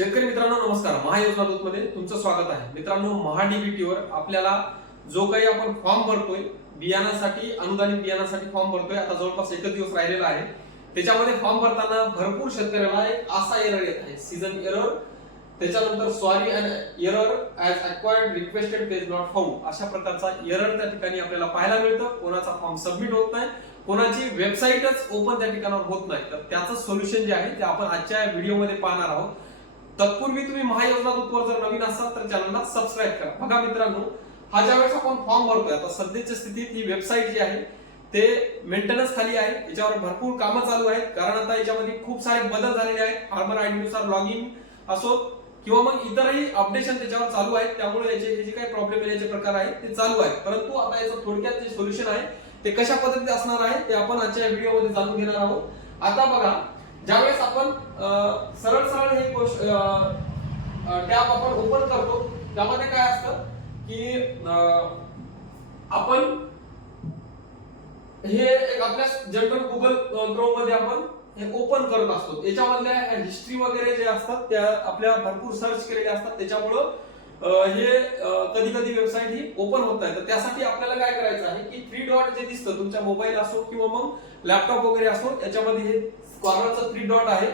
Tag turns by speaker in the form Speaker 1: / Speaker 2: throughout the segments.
Speaker 1: शेतकरी मित्रांनो नमस्कार. महायोजना दूत मध्ये तुमचं स्वागत आहे. मित्रांनो महाडीबीटी वर आपल्याला जो काही आपण फॉर्म भरतोय बियाणासाठी अनुदानित बियाणासाठी फॉर्म भरतोय आता जवळपास एकच दिवस राहिलेला आहे. त्याच्यामध्ये फॉर्म भरताना भरपूर शेतकऱ्याला एक असा एरर येत आहे. सीझन एरर त्याच्यानंतर sorry and error as acquired requested page not found अशा प्रकारचा एरर त्या ठिकाणी आपल्याला पाहायला मिळतं. कोणाचा फॉर्म सबमिट होत नाही कोणाची वेबसाईटच ओपन त्या ठिकाणावर होत नाही. तर त्याचं सोल्युशन जे आहे ते आपण आजच्या व्हिडिओमध्ये पाहणार आहोत. तत्पूर्वी तुम्ही महायोजना दूतवर जर नवीन असाल तर चॅनलला सबस्क्राईब करा. बघा मित्रांनो हा ज्यावेळेस आपण फॉर्म भरतोय आता सध्याच्या स्थितीत ही वेबसाईट जी आहे ते मेंटेनन्स खाली आहे. याच्यावर भरपूर कामं चालू आहेत. कारण आता याच्यामध्ये खूप सारे बदल झालेले आहेत. फार्मर आयडी नुसार लॉग इन असो किंवा मग इतरही अपडेशन त्याच्यावर चालू आहेत. त्यामुळे याचे हे जे काही प्रॉब्लेम येण्याचे प्रकार आहेत ते चालू आहेत. परंतु आता याचं थोडक्यात जे सोल्युशन आहे ते कशा पद्धतीने असणार आहे ते आपण आजच्या व्हिडिओमध्ये जाणून घेणार आहोत. आता बघा ज्यावेळेस आपण सरळ सरळ हे टॅब आपण ओपन करतो त्यामध्ये काय असतं की आपण हे एक आपल्या जनरल गुगल क्रोममध्ये आपण हे ओपन करत असतो. याच्यामधल्या हिस्ट्री वगैरे जे असतात त्या आपल्या भरपूर सर्च केलेल्या असतात. त्याच्यामुळं हे कधी कधी वेबसाईट ही ओपन होत नाही. तर त्यासाठी आपल्याला काय करायचं आहे की थ्री डॉट जे दिसतं तुमच्या मोबाईल असो किंवा मग लॅपटॉप वगैरे असो याच्यामध्ये हे कॉर्नरचं थ्री डॉट आहे.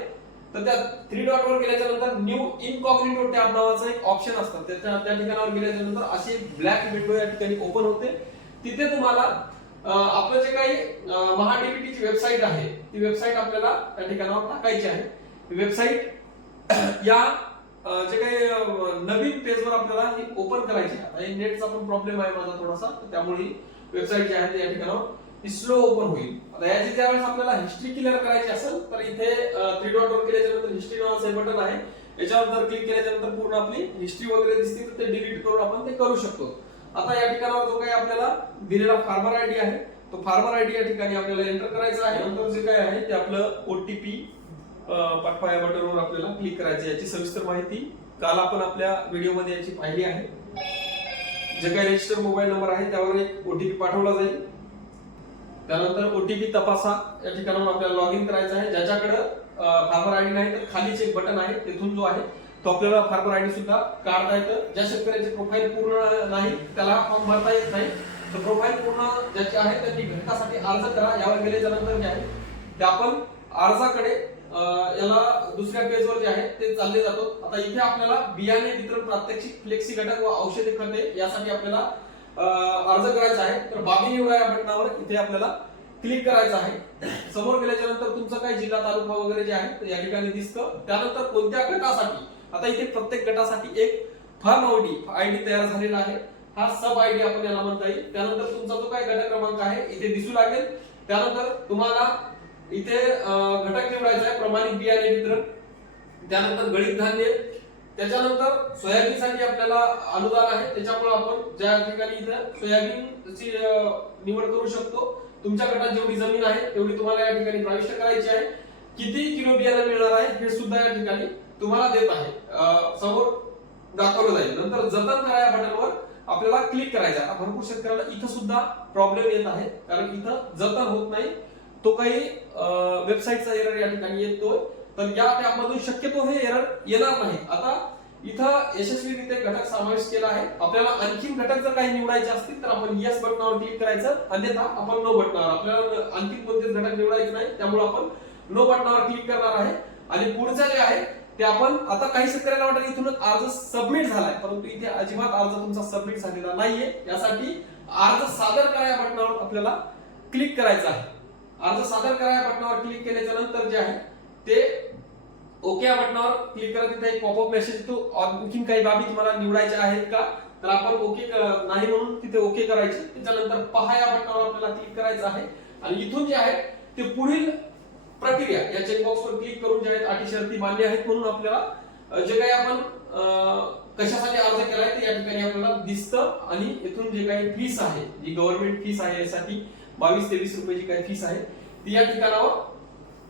Speaker 1: तर त्या थ्री डॉट वर गेल्याच्यानंतर न्यू इनकॉग्निटो टॅब नावाचं एक ऑप्शन असतं. त्याच्या त्या ठिकाणावर गेल्याच्यानंतर अशी ब्लॅक विंडो या ठिकाणी ओपन होते. तिथे तुम्हाला आपलं जे काही महाडीबीटीची वेबसाईट आहे ती वेबसाईट आपल्याला त्या ठिकाणावर टाकायची आहे. वेबसाईट या जे काही नवीन पेजवर आपल्याला ही ओपन करायची आहे. नेटचा पण प्रॉब्लेम आहे माझा थोडासा. त्यामुळे ही वेबसाईट जी आहे त्या या ठिकाणावर ती स्लो ओपन होईल. आता याची ज्यावेळेस आपल्याला हिस्ट्री क्लिअर करायची असेल तर इथे थ्री डॉट वर केल्याच्यानंतर हिस्ट्री नावाचं बटन आहे. याच्यावर जर क्लिक केल्याच्यानंतर पूर्ण आपली हिस्ट्री वगैरे दिसते तर ते डिलीट करून आपण ते करू शकतो. आता या ठिकाणावर जो काही आपल्याला दिलेला फार्मर आयडी आहे तो फार्मर आयडी या ठिकाणी आपल्याला एंटर करायचा आहे. नंतर जे काय आहे ते आपलं ओटीपी पाठवा या बटनवर आपल्याला क्लिक करायचं याची सविस्तर माहिती काल आपण आपल्या व्हिडिओमध्ये याची पाहिली आहे. जे काही रजिस्टर मोबाईल नंबर आहे त्यावर एक ओटीपी पाठवला जाईल. त्यानंतर ओटीपी तपासा. या ठिकाणावर आपल्याला लॉग इन करायचं आहे. ज्याच्याकडे फार्मर आयडी नाही तर खालीच एक बटन आहे. तिथून जो आहे तो आपल्याला फार्मर आयडी सुद्धा काढता येतं. ज्या शेतकऱ्याचे प्रोफाईल पूर्ण नाही त्याला फॉर्म भरता येत नाही. तर प्रोफाईल पूर्ण ज्याची आहे त्यांनी घटकासाठी अर्ज करा. यावर गेल्याच्यानंतर जे आहे ते आपण अर्जाकडे याला दुसऱ्या पेजवर जे आहे ते चालले जातो. आता इथे आपल्याला बियाणे वितरण प्रात्यक्षिक फ्लेक्सी घटक व औषधी खते यासाठी आपल्याला अर्ज करायचा आहे. तर बाबी निवडा या बटनावर. इथे आपल्याला क्लिक करायचं आहे. समोर गेल्याच्यानंतर तुमचं काही जिल्हा तालुका वगैरे जे आहे तर या ठिकाणी दिसतं. त्यानंतर कोणत्या गटासाठी? आता इथे प्रत्येक गटासाठी एक फॉर्म आयडी आयडी तयार झालेला आहे. हा सब आयडी आपण याला म्हणता येईल. त्यानंतर तुमचा जो काही गट क्रमांक आहे इथे दिसू लागेल. त्यानंतर तुम्हाला इथे घटक निवडायचा आहे. प्रमाणित बियाणे वितरण. त्यानंतर गणित धान्य. त्याच्यानंतर सोयाबीनसाठी आपल्याला अनुदान आहे. त्याच्यामुळे आपण ज्या ठिकाणी इथं सोयाबीनची ची निवड करू शकतो तुमच्या गटात जेवढी जमीन आहे तेवढी तुम्हाला या ठिकाणी प्रविष्ट करायची आहे. किती किलो बियाणं मिळणार आहे हे सुद्धा या ठिकाणी तुम्हाला देत आहे. समोर दाखवलं जाईल. नंतर जतन करा या बटनवर. आपल्याला क्लिक करायचं आहे. आता भरपूर शेतकऱ्याला इथं सुद्धा प्रॉब्लेम येत आहे. कारण इथं जतन होत नाही. तो काही वेबसाईटचा एरर या ठिकाणी येतोय. तर या टॅबमधून शक्यतो हे एरर येणार नाही आता इथं यशस्वीरित्या घटक समावेश केला आहे. आपल्याला आणखीन घटक जर काही निवडायचे असतील तर आपण येस बटनावर क्लिक करायचं. अन्यथा आपण नो बटनावर आपल्याला आणखीन कोणतेच घटक निवडायचे नाही त्यामुळे आपण नो बटनावर क्लिक करणार आहे. आणि पुढचं जे आहे ते आपण आता काही शेतकऱ्यांना वाटत इथून अर्ज सबमिट झालाय. परंतु इथे अजिबात अर्ज तुमचा सबमिट झालेला नाहीये. यासाठी अर्ज सादर करा या बटनावर आपल्याला क्लिक करायचं आहे. अर्ज सादर करा या बटनावर क्लिक केल्याच्यानंतर जे आहे ते ओके या बटनावर क्लिक करा. तिथे एक पॉपअप मेसेज येतो. आणखीन काही बाबी तुम्हाला निवडायच्या आहेत का? तर आपण ओके नाही म्हणून तिथे ओके करायचे. त्याच्यानंतर पहा या बटनावर आपल्याला क्लिक करायचं आहे. आणि इथून जे आहे ते पुढील प्रक्रिया या चेकबॉक्सवर क्लिक करून जे आहेत अटी शर्ती मान्य आहेत म्हणून आपल्याला जे काही आपण कशासाठी अर्ज केलाय ते या ठिकाणी आपल्याला दिसतं. आणि इथून जे काही फीस आहे जी गव्हर्नमेंट फीस आहे यासाठी बावीस तेवीस रुपये जी काही फीस आहे ती या ठिकाणावर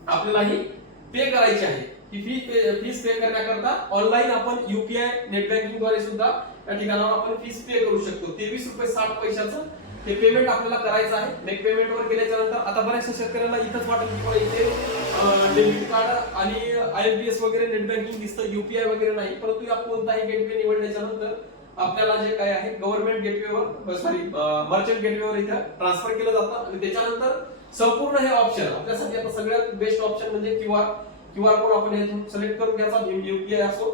Speaker 1: आपल्याला ही पे करायची आहे. ही फी फीस पे करण्याकरता ऑनलाईन आपण युपीआय नेट बँकिंगद्वारे सुद्धा या ठिकाणावर आपण फीस पे करू शकतो. तेवीस रुपये साठ पैशाचं ते पेमेंट आपल्याला करायचं आहे. नेट पेमेंट वर केल्याच्यानंतर आता बऱ्याचशा शेतकऱ्यांना इथंच वाटेल की मला इथे डेबिट कार्ड आणि आय एम पी एस वगैरे नेट बँकिंग दिसतं युपीआय वगैरे नाही. परंतु या कोणताही गेटवे निवडल्याच्या नंतर आपल्याला जे काय आहे गव्हर्नमेंट गेटवेवर सॉरी मर्चंट गेटवेवर इथं ट्रान्सफर केलं जातं. आणि त्याच्यानंतर संपूर्ण हे ऑप्शन आपल्यासाठी आता सगळ्यात बेस्ट ऑप्शन म्हणजे Q R Q R code आपण यातून सिलेक्ट करून घ्यायचा भीम युपीआय असो.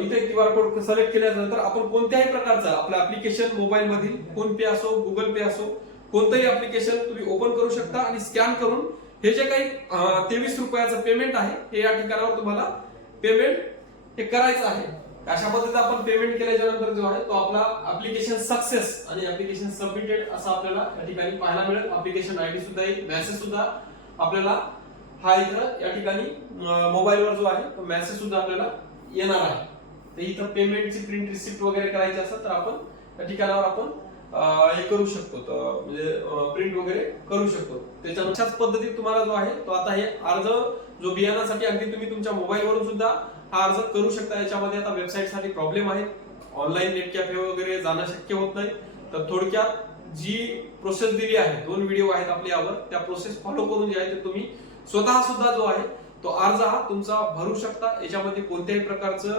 Speaker 1: इथे क्यू आर कोड सिलेक्ट केल्यानंतर आपण कोणत्याही प्रकारचं आपलं ऍप्लिकेशन मोबाईल मधील फोन पे असो गुगल पे असो कोणतंही ऍप्लिकेशन तुम्ही ओपन करू शकता आणि स्कॅन करून हे जे काही तेवीस रुपयाचं पेमेंट आहे हे या ठिकाणावर तुम्हाला पेमेंट हे करायचं आहे. अशा पद्धतीने आपण पेमेंट केल्याच्यानंतर जो आहे तो आपला ऍप्लिकेशन सक्सेस आणि ऍप्लिकेशन सबमिटेड असं आपल्याला या ठिकाणी पाहायला मिळेल. ऍप्लिकेशन आयडी सुद्धा येईल मेसेज सुद्धा आपल्याला हा इथं या ठिकाणी मोबाईलवर जो आहे तो मेसेज सुद्धा आपल्याला येणार आहे. तर इथं पेमेंटची प्रिंट रिसिप्ट वगैरे करायची असेल तर आपण त्या ठिकाणावर आपण हे करू शकतो. म्हणजे प्रिंट वगैरे करू शकतो. त्याच्यानुसार पद्धतीत तुम्हाला जो आहे तो आता हे अर्ज जो बियाणासाठी अगदी तुम्ही तुमच्या मोबाईलवरून सुद्धा हा अर्ज करू शकता. याच्यामध्ये आता वेबसाईटसाठी प्रॉब्लेम आहे ऑनलाईन नेट कॅफे वगैरे जाणं शक्य होत नाही. तर थोडक्यात जी प्रोसेस दिली आहे दोन व्हिडिओ आहेत आपल्या यावर त्या प्रोसेस फॉलो करून जे आहे ते तुम्ही स्वतः सुद्धा जो आहे तो अर्ज हा तुमचा भरू शकता. याच्यामध्ये कोणत्याही प्रकारचं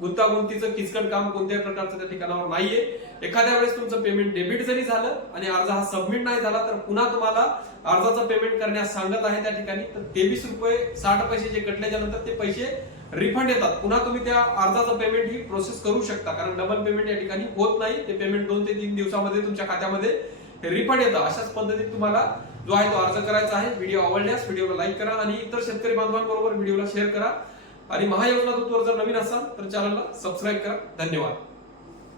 Speaker 1: गुंतागुंतीचं किचकट काम कोणत्याही प्रकारचं त्या ठिकाणावर नाहीये. एखाद्या वेळेस तुमचं पेमेंट डेबिट जरी झालं आणि अर्ज हा सबमिट नाही झाला तर पुन्हा तुम्हाला अर्जाचं पेमेंट करण्यास सांगत आहे त्या ठिकाणी. तर तेवीस रुपये साठ पैसे जे कटल्याच्या नंतर ते पैसे रिफंड येतात. पुन्हा तुम्ही त्या अर्जाचं पेमेंट ही प्रोसेस करू शकता. कारण डबल पेमेंट या ठिकाणी होत नाही. ते पेमेंट दोन ते तीन दिवसामध्ये तुमच्या खात्यामध्ये रिफंड येतं. अशाच पद्धतीत तुम्हाला जो आहे तो अर्ज करायचा आहे. व्हिडिओ आवडल्यास व्हिडिओला लाईक करा आणि इतर शेतकरी बांधवांबरोबर व्हिडिओला शेअर करा. आणि महायोजना दूतवर जर नवीन असाल तर चॅनलला सबस्क्राईब करा. धन्यवाद.